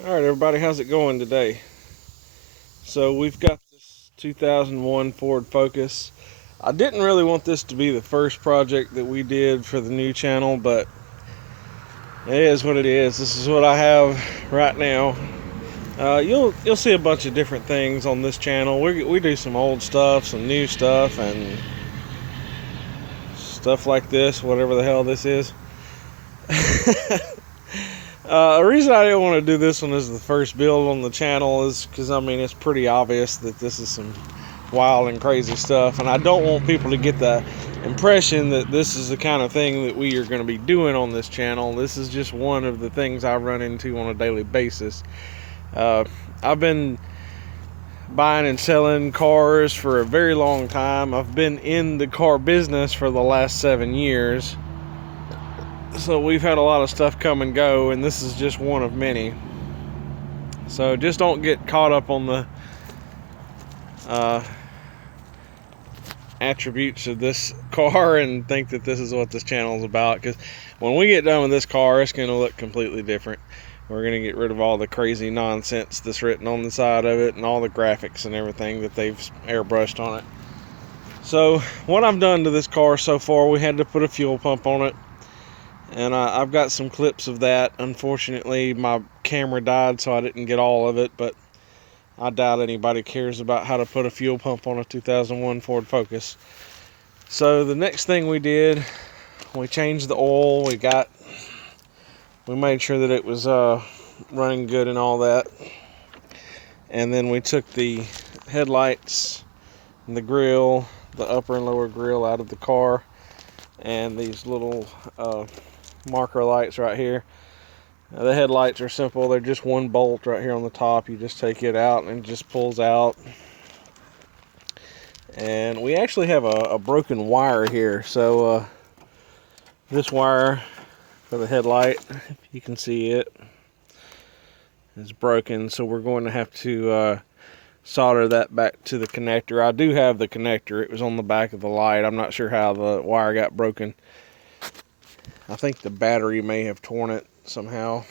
Alright everybody, how's it going today? So we've got this 2001 Ford Focus. I didn't really want this to be the first project that we did for the new channel, but it is what it is. This is what I have right now. You'll see a bunch of different things on this channel. We do some old stuff, some new stuff, and stuff like this, whatever the hell this is. The reason I didn't want to do this one as the first build on the channel is because, I mean, it's pretty obvious that this is some wild and crazy stuff, and I don't want people to get the impression that this is the kind of thing that we are going to be doing on this channel. This is just one of the things I run into on a daily basis. I've been buying and selling cars for a very long time. I've been in the car business for the last 7 years. So we've had a lot of stuff come and go, and this is just one of many. So just don't get caught up on the attributes of this car and think that this is what this channel is about, because when we get done with this car, it's going to look completely different. We're going to get rid of all the crazy nonsense that's written on the side of it and all the graphics and everything that they've airbrushed on it. So what I've done to this car so far, we had to put a fuel pump on it. And I've got some clips of that. Unfortunately, my camera died, so I didn't get all of it, but I doubt anybody cares about how to put a fuel pump on a 2001 Ford Focus. So the next thing we did, we changed the oil. We made sure that it was running good and all that. And then we took the headlights and the grill, the upper and lower grill, out of the car, and these little marker lights right here. The headlights are simple. They're just one bolt right here on the top. You just take it out and it just pulls out. And we actually have a broken wire here. So this wire for the headlight, if you can see it, is broken. So we're going to have to solder that back to the connector. I do have the connector. It was on the back of the light. I'm not sure how the wire got broken. I think the battery may have torn it somehow.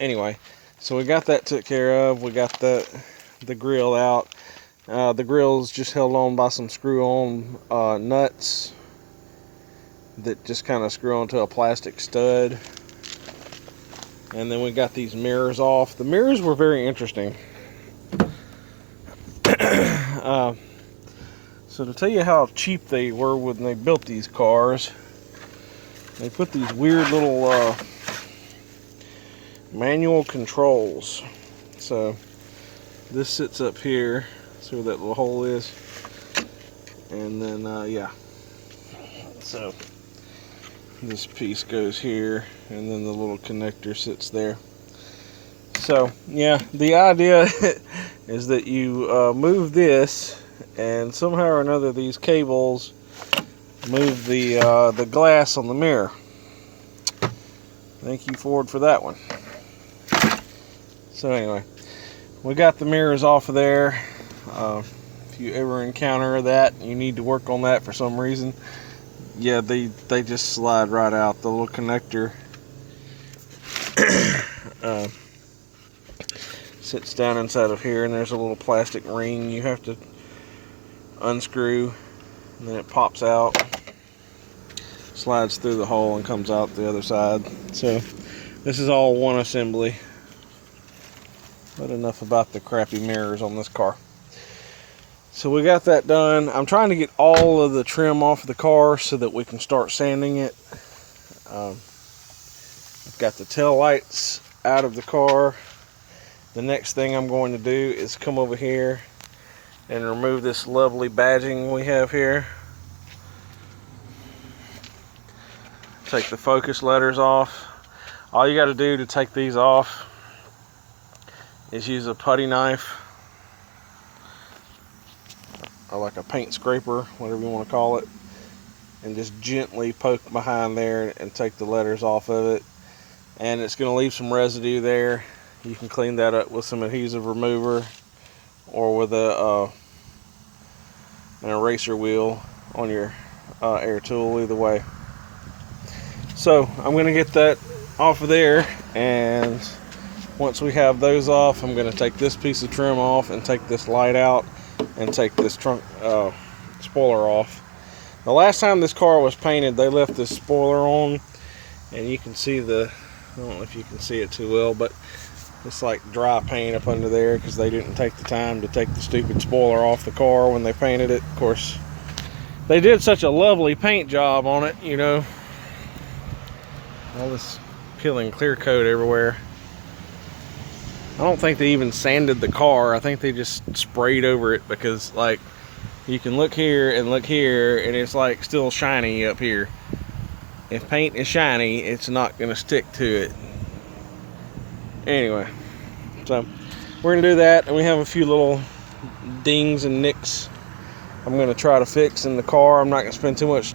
Anyway, so we got that took care of. We got the grill out. The grill is just held on by some screw-on nuts that just kind of screw onto a plastic stud. And then we got these mirrors off. The mirrors were very interesting. So to tell you how cheap they were when they built these cars, they put these weird little manual controls. So this sits up here, see where that little hole is, and then yeah, so this piece goes here, and then the little connector sits there. So yeah, the idea is that you move this, and somehow or another these cables move the glass on the mirror. Thank you, Ford, for that one. So anyway, we got the mirrors off of there. If you ever encounter that, you need to work on that for some reason. Yeah, they just slide right out. The little connector sits down inside of here, and there's a little plastic ring you have to unscrew, and then it pops out, slides through the hole, and comes out the other side. So this is all one assembly. But enough about the crappy mirrors on this car. So we got that done. I'm trying to get all of the trim off of the car so that we can start sanding it. I've got the tail lights out of the car. The next thing I'm going to do is come over here and remove this lovely badging we have here. Take the focus letters off. All you got to do to take these off is use a putty knife, or like a paint scraper, whatever you want to call it, and just gently poke behind there and take the letters off of it. And it's going to leave some residue there. You can clean that up with some adhesive remover or with an eraser wheel on your air tool, either way. So I'm going to get that off of there, and once we have those off, I'm going to take this piece of trim off and take this light out and take this trunk spoiler off. The last time this car was painted, they left this spoiler on, and you can see I don't know if you can see it too well, but it's like dry paint up under there because they didn't take the time to take the stupid spoiler off the car when they painted it. Of course, they did such a lovely paint job on it, you know. All this peeling clear coat everywhere. I don't think they even sanded the car. I think they just sprayed over it because, like, you can look here, and it's like still shiny up here. If paint is shiny, it's not going to stick to it. Anyway, so we're going to do that, and we have a few little dings and nicks I'm going to try to fix in the car. I'm not going to spend too much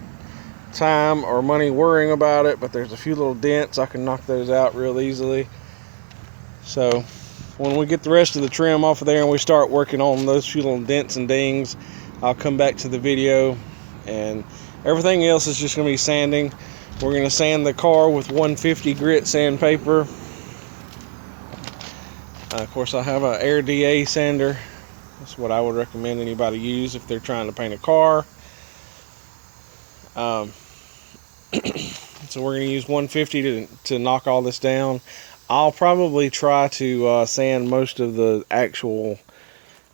time or money worrying about it, but there's a few little dents. I can knock those out real easily. So when we get the rest of the trim off of there and we start working on those few little dents and dings, I'll come back to the video, and everything else is just going to be sanding. We're going to sand the car with 150 grit sandpaper. Of course, I have an Air DA sander. That's what I would recommend anybody use if they're trying to paint a car. So we're going to use 150 to knock all this down. I'll probably try to sand most of the actual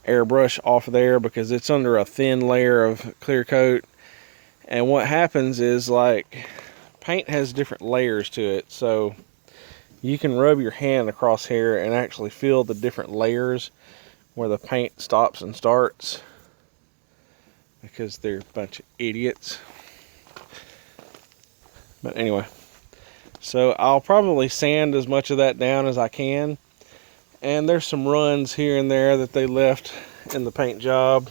airbrush off of there because it's under a thin layer of clear coat. And what happens is, like, paint has different layers to it, so you can rub your hand across here and actually feel the different layers where the paint stops and starts, because they're a bunch of idiots. But anyway, so I'll probably sand as much of that down as I can, and there's some runs here and there that they left in the paint job.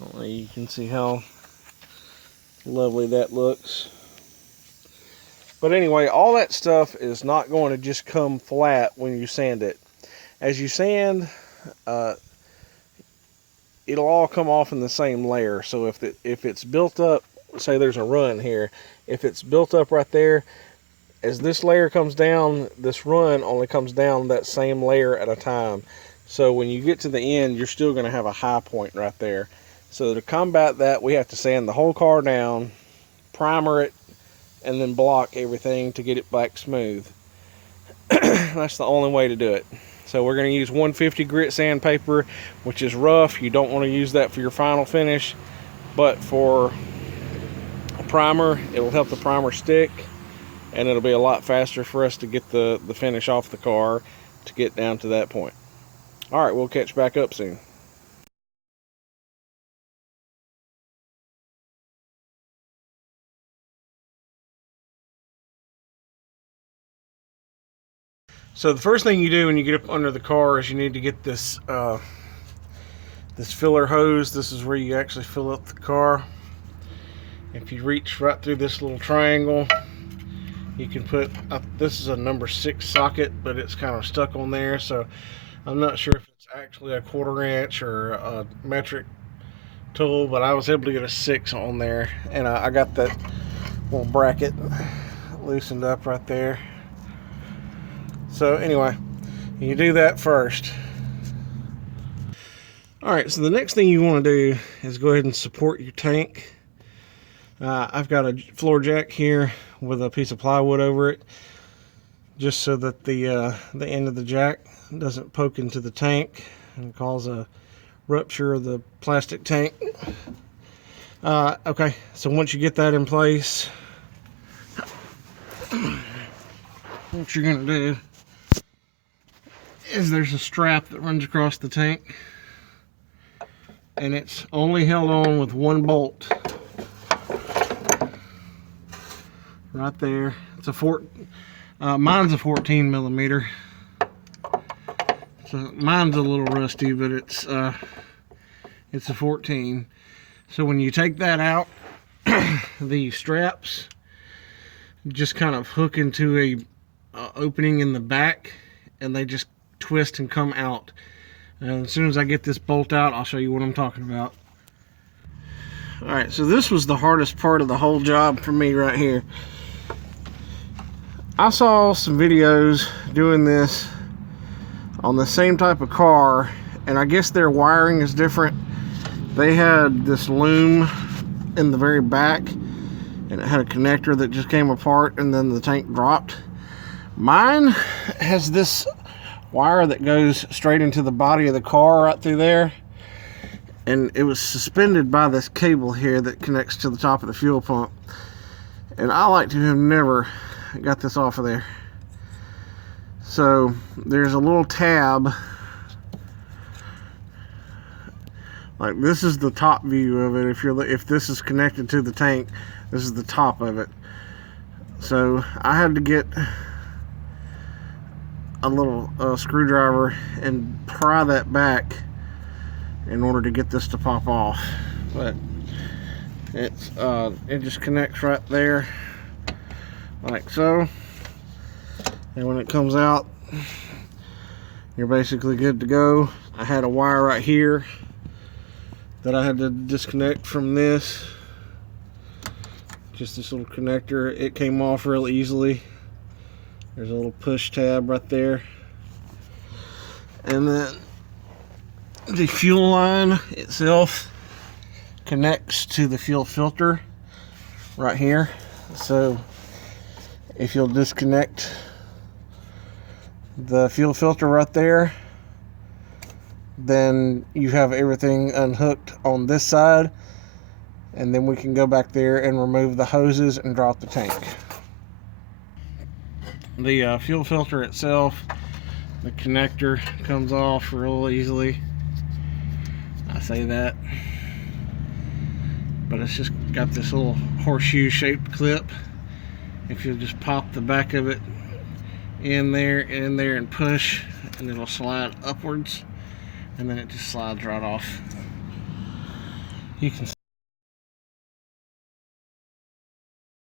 I don't know, you can see how lovely that looks. But anyway, all that stuff is not going to just come flat when you sand it. As you sand, it'll all come off in the same layer. So if it's built up, say there's a run here, if it's built up right there, as this layer comes down, this run only comes down that same layer at a time. So when you get to the end, you're still going to have a high point right there. So to combat that, we have to sand the whole car down, primer it, and then block everything to get it back smooth. That's the only way to do it. So we're going to use 150 grit sandpaper, which is rough. You don't want to use that for your final finish, but for a primer, it will help the primer stick, and it'll be a lot faster for us to get the finish off the car to get down to that point. All right, we'll catch back up soon. So the first thing you do when you get up under the car is you need to get this this filler hose. This is where you actually fill up the car. If you reach right through this little triangle, you can put this is a number 6 socket, but it's kind of stuck on there, so I'm not sure if it's actually a 1/4 inch or a metric tool, but I was able to get a 6 on there, and I got that little bracket loosened up right there. So anyway, you do that first. Alright, so the next thing you want to do is go ahead and support your tank. I've got a floor jack here with a piece of plywood over it, just so that the end of the jack doesn't poke into the tank and cause a rupture of the plastic tank. Okay, so once you get that in place, what you're going to do is there's a strap that runs across the tank, and it's only held on with one bolt right there. It's a mine's a 14 millimeter, so mine's a little rusty, but it's a 14. So when you take that out, the straps just kind of hook into a opening in the back, and they just twist and come out. And as soon as I get this bolt out, I'll show you what I'm talking about. Alright, so this was the hardest part of the whole job for me right here. I saw some videos doing this on the same type of car, and I guess their wiring is different. They had this loom in the very back, and it had a connector that just came apart, and then the tank dropped. Mine has this wire that goes straight into the body of the car right through there, and it was suspended by this cable here that connects to the top of the fuel pump. And I like to have never got this off of there. So there's a little tab, like this is the top view of it. If this is connected to the tank, this is the top of it. So I had to get a little screwdriver and pry that back in order to get this to pop off. But it just connects right there like so, and when it comes out, you're basically good to go. I had a wire right here that I had to disconnect from this, just this little connector. It came off real easily. There's a little push tab right there, and then the fuel line itself connects to the fuel filter right here. So if you'll disconnect the fuel filter right there, then you have everything unhooked on this side, and then we can go back there and remove the hoses and drop the tank. The fuel filter itself, the connector comes off real easily. I say that, but it's just got this little horseshoe shaped clip. If you'll just pop the back of it in there and push, and it'll slide upwards, and then it just slides right off. You can